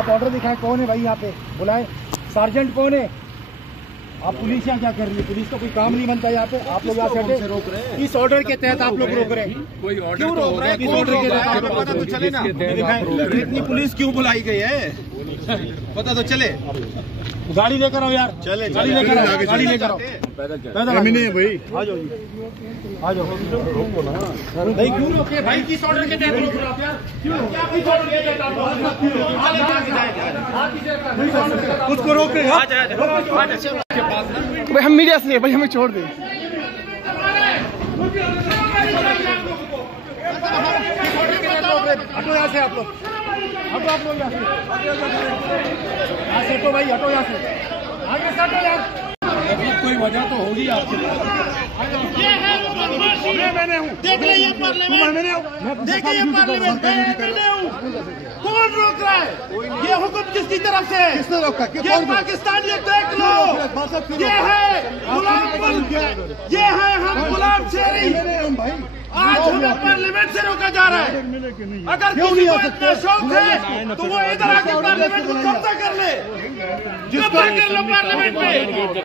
आप ऑर्डर दिखाएं, कौन है भाई यहाँ पे, बुलाए सार्जेंट कौन है। आप पुलिस यहाँ क्या कर रही है? पुलिस का कोई काम नहीं बनता यहाँ पे। आप लोग यहाँ से रोक रहे हैं, इस ऑर्डर के तहत आप लोग रोक रहे हैं। कोई ऑर्डर क्यों रोक रहे हैं? इस ऑर्डर के तहत पता तो चले ना, इतनी पुलिस क्यों बुलाई गई है, पता तो चले। गाड़ी लेकर आओ यार, चले गाड़ी लेकर आओ, गाड़ी लेकर आओ, पैदल नहीं भाई, आ जाओ आ जाओ। भाई क्यों रोके भाई? किस ऑर्डर के तहत रोक रहे हो आप यार? क्या किस ऑर्डर के तहत आप उसको रोक रहे हो? भाई हम मीडिया से, भाई हमें छोड़ दे। हटो यहाँ से आप लोग, हटो आप लोग यहाँ से, हटो भाई, हटो यहाँ से, आगे से हटो यार। कोई वजह तो होगी आपके पास। मैंने हूँ, देख रहे ये पार्लियामेंट, देखिए ये पार्लियामेंट, मैंने हूँ। कौन रोक रहा है? ये हुक्म किसकी तरफ से? किसने रोका? ये पाकिस्तान, ये देख लो, ये है गुलाम, ये है हम गुलाम शेरी। आज हमें पार्लियामेंट से रोका जा रहा है। अगर किसी को इतना शौक है तो वो इधर आके पार्लियामेंट को कब्जा कर ले, कब्जा कर लो पार्लियामेंट में।